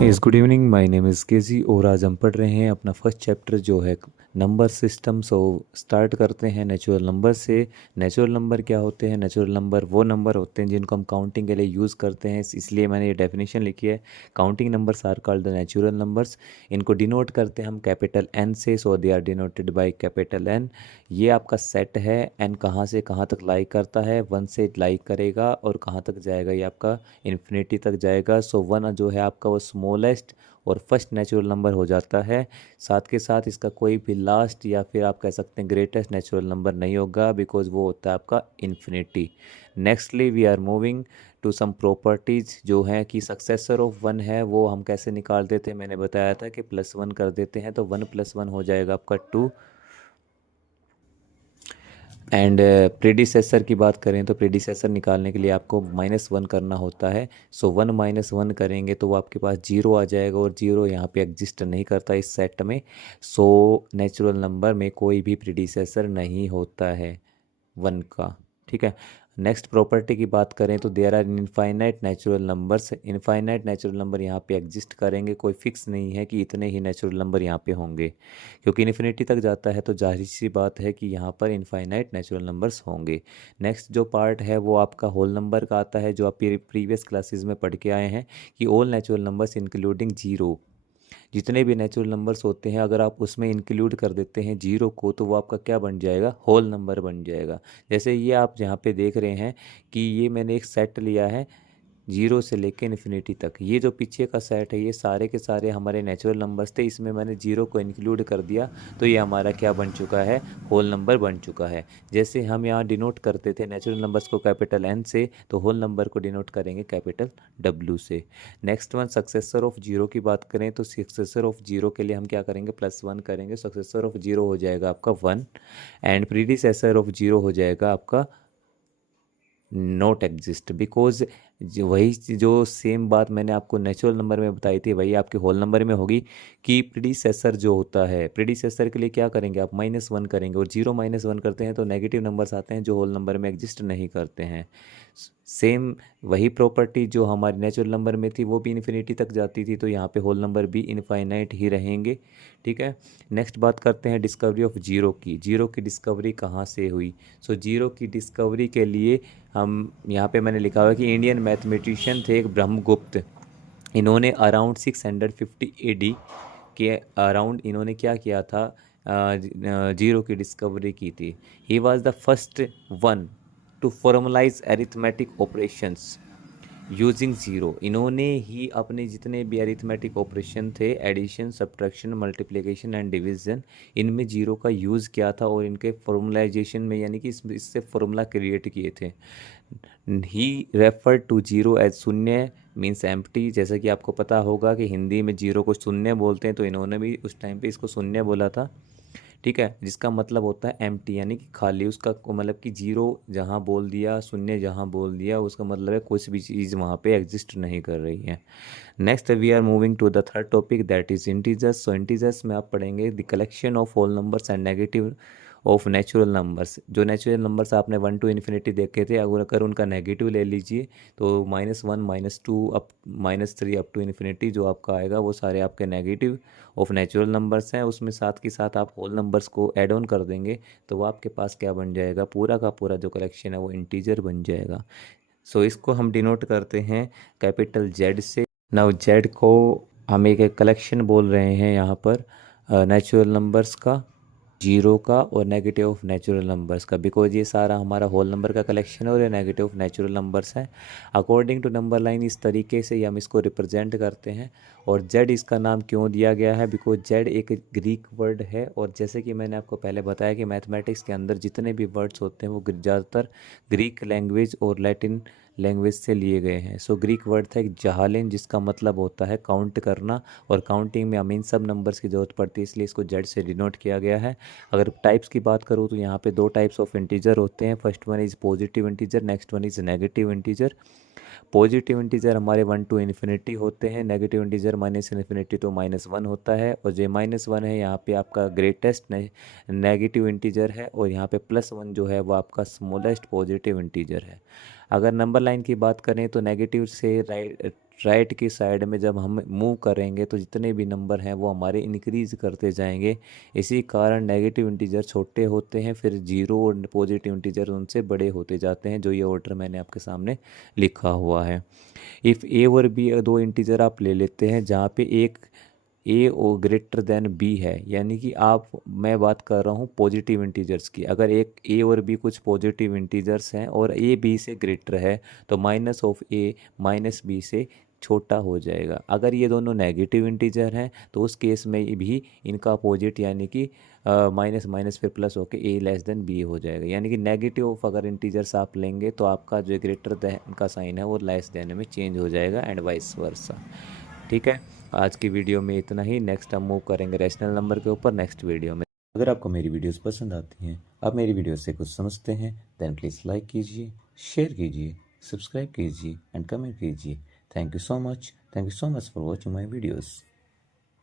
इस good evening, my name is KG और आज हम पढ़ रहे हैं अपना फर्स्ट चैप्टर जो है नंबर सिस्टम। सो स्टार्ट करते हैं नेचुरल नंबर से। नेचुरल नंबर क्या होते हैं? नेचुरल नंबर वो नंबर होते हैं जिनको हम काउंटिंग के लिए यूज़ करते हैं, इसलिए मैंने ये डेफिनेशन लिखी है। Counting numbers are called the natural numbers. इनको डिनोट करते हैं हम कैपिटल एन से, so they are denoted by capital N. ये आपका सेट है। एन कहाँ से कहाँ तक लाई करता है? वन से लाई करेगा और कहाँ तक जाएगा? ये आपका इन्फिनिटी तक जाएगा। सो वन जो है आपका वो स्मॉलेस्ट और फर्स्ट नेचुरल नंबर हो जाता है। साथ के साथ इसका कोई भी लास्ट या फिर आप कह सकते हैं ग्रेटेस्ट नेचुरल नंबर नहीं होगा, बिकॉज वो होता है आपका infinity. Nextly we are moving to some properties जो हैं कि सक्सेसर ऑफ वन है वो हम कैसे निकाल देते हैं। मैंने बताया था कि प्लस वन कर देते हैं तो वन प्लस वन हो जाएगा आपका टू। एंड प्रेडिसेसर की बात करें तो प्रेडिसेसर निकालने के लिए आपको माइनस वन करना होता है। सो वन माइनस वन करेंगे तो वो आपके पास जीरो आ जाएगा और जीरो यहाँ पे एग्जिस्ट नहीं करता इस सेट में। सो नेचुरल नंबर में कोई भी प्रेडिसेसर नहीं होता है वन का। ठीक है। नेक्स्ट प्रॉपर्टी की बात करें तो there are infinite natural numbers. Infinite natural number यहाँ पे एग्जिस्ट करेंगे, कोई फिक्स नहीं है कि इतने ही नेचुरल नंबर यहाँ पे होंगे, क्योंकि इन्फिनिटी तक जाता है तो जाहिर सी बात है कि यहाँ पर इनफाइनाइट नेचुरल नंबर्स होंगे। नेक्स्ट जो पार्ट है वो आपका होल नंबर का आता है, जो आप प्रीवियस क्लासेस में पढ़ के आए हैं कि all natural numbers including zero. जितने भी नेचुरल नंबर्स होते हैं अगर आप उसमें इंक्लूड कर देते हैं जीरो को तो वो आपका क्या बन जाएगा? होल नंबर बन जाएगा। जैसे ये आप यहाँ पे देख रहे हैं कि ये मैंने एक सेट लिया है जीरो से लेके इन्फिनिटी तक। ये जो पीछे का सेट है ये सारे के सारे हमारे नेचुरल नंबर्स थे, इसमें मैंने जीरो को इंक्लूड कर दिया तो ये हमारा क्या बन चुका है? होल नंबर बन चुका है। जैसे हम यहाँ डिनोट करते थे नेचुरल नंबर्स को कैपिटल एन से, तो होल नंबर को डिनोट करेंगे कैपिटल डब्ल्यू से। Next one successor of zero की बात करें तो सक्सेसर ऑफ जीरो के लिए हम क्या करेंगे? प्लस वन करेंगे। सक्सेसर ऑफ जीरो हो जाएगा आपका one and predecessor of zero हो जाएगा आपका नॉट एग्जिस्ट, बिकॉज वही जो सेम बात मैंने आपको नेचुरल नंबर में बताई थी वही आपके होल नंबर में होगी कि प्रीडिसेसर जो होता है, प्रीडिसेसर के लिए क्या करेंगे आप? माइनस वन करेंगे और जीरो माइनस वन करते हैं तो नेगेटिव नंबर्स आते हैं जो होल नंबर में एग्जिस्ट नहीं करते हैं। सेम वही प्रॉपर्टी जो हमारी नेचुरल नंबर में थी वो भी इन्फिनिटी तक जाती थी, तो यहाँ पे होल नंबर भी इनफाइनाइट ही रहेंगे। ठीक है। नेक्स्ट बात करते हैं डिस्कवरी ऑफ जीरो की। जीरो की डिस्कवरी कहाँ से हुई? सो जीरो की डिस्कवरी के लिए हम यहाँ पे मैंने लिखा हुआ है कि इंडियन मैथमेटिशियन थे एक ब्रह्मगुप्त। इन्होंने अराउंड 650 एडी के अराउंड इन्होंने क्या किया था? जीरो की डिस्कवरी की थी। He was the first one to formalize arithmetic operations using zero. इन्होंने ही अपने जितने भी अरिथमेटिक ऑपरेशन थे, addition subtraction multiplication and division, इनमें जीरो का यूज़ किया था और इनके फॉर्मलाइजेशन में यानी कि इससे फॉर्मूला क्रिएट किए थे। ही रेफर टू जीरो एज शून्य मीन्स एम्प्टी। जैसा कि आपको पता होगा कि हिंदी में जीरो को शून्य बोलते हैं, तो इन्होंने भी उस टाइम पे इसको शून्य बोला था। ठीक है, जिसका मतलब होता है एम्प्टी यानी कि खाली। उसका मतलब कि जीरो जहाँ बोल दिया, शून्य जहाँ बोल दिया, उसका मतलब है कुछ भी चीज़ वहाँ पे एग्जिस्ट नहीं कर रही है। Next we are moving to the third topic that is integers. So integers में आप पढ़ेंगे the collection of whole numbers and negative of natural numbers. जो नेचुरल नंबर्स आपने वन टू इन्फिनिटी देखे थे, अगर उनका नेगेटिव ले लीजिए तो minus one minus two up minus three up to infinity जो आपका आएगा वो सारे आपके नेगेटिव ऑफ नेचुरल नंबर्स हैं। उसमें साथ के साथ आप होल नंबर्स को ऐड ऑन कर देंगे तो वो आपके पास क्या बन जाएगा? पूरा का पूरा जो कलेक्शन है वो इंटीजर बन जाएगा। सो इसको हम डिनोट करते हैं कैपिटल जेड से। नाउ जेड को हम एक कलेक्शन बोल रहे हैं यहाँ पर नेचुरल नंबर्स का, जीरो का और नेगेटिव ऑफ नेचुरल नंबर्स का, बिकॉज ये सारा हमारा होल नंबर का कलेक्शन है और ये नेगेटिव ऑफ नेचुरल नंबर्स हैं। अकॉर्डिंग टू नंबर लाइन इस तरीके से ही हम इसको रिप्रेजेंट करते हैं। और जेड इसका नाम क्यों दिया गया है? बिकॉज जेड एक ग्रीक वर्ड है और जैसे कि मैंने आपको पहले बताया कि मैथमेटिक्स के अंदर जितने भी वर्ड्स होते हैं वो ज़्यादातर ग्रीक लैंग्वेज और लैटिन लैंग्वेज से लिए गए हैं। सो ग्रीक वर्ड था एक जहालिन, जिसका मतलब होता है काउंट करना, और काउंटिंग में हमें इन सब नंबर्स की ज़रूरत पड़ती है, इसलिए इसको जेड से डिनोट किया गया है। अगर टाइप्स की बात करूँ तो यहाँ पे दो टाइप्स ऑफ इंटीजर होते हैं। First one is positive integer, next one is negative integer. Positive integer हमारे वन टू इन्फिनिटी होते हैं, नेगेटिव इंटीजर माइनस इन्फिनिटी तो माइनस वन होता है, और जो माइनस वन है यहाँ पे आपका ग्रेटेस्ट नेगेटिव इंटीजर है, और यहाँ पे प्लस वन जो है वो आपका स्मॉलेस्ट पॉजिटिव इंटीजर है। अगर नंबर लाइन की बात करें तो नेगेटिव से राइट राइट की साइड में जब हम मूव करेंगे तो जितने भी नंबर हैं वो हमारे इंक्रीज करते जाएंगे। इसी कारण नेगेटिव इंटीजर छोटे होते हैं, फिर जीरो और पॉजिटिव इंटीजर उनसे बड़े होते जाते हैं, जो ये ऑर्डर मैंने आपके सामने लिखा हुआ है। इफ़ ए और बी दो इंटीजर आप ले लेते हैं जहाँ पे एक ए ओ ग्रेटर देन बी है, यानी कि आप, मैं बात कर रहा हूँ पॉजिटिव इंटीजर्स की, अगर एक ए और बी कुछ पॉजिटिव इंटीजर्स हैं और ए बी से ग्रेटर है तो minus of a minus b से छोटा हो जाएगा। अगर ये दोनों नेगेटिव इंटीजर हैं तो उस केस में भी इनका अपोजिट यानी कि माइनस माइनस फिर प्लस होके ए लेस देन बी हो जाएगा। यानी कि नेगेटिव ऑफ अगर इंटीजर्स आप लेंगे तो आपका जो ग्रेटर देन का साइन है वो लेस देन में चेंज हो जाएगा एंड वाइस वर्सा। ठीक है, आज की वीडियो में इतना ही। नेक्स्ट हम मूव करेंगे रैशनल नंबर के ऊपर नेक्स्ट वीडियो में। अगर आपको मेरी वीडियोस पसंद आती हैं, आप मेरी वीडियो से कुछ समझते हैं, देन प्लीज़ लाइक कीजिए, शेयर कीजिए, सब्सक्राइब कीजिए एंड कमेंट कीजिए। Thank you so much for watching my videos.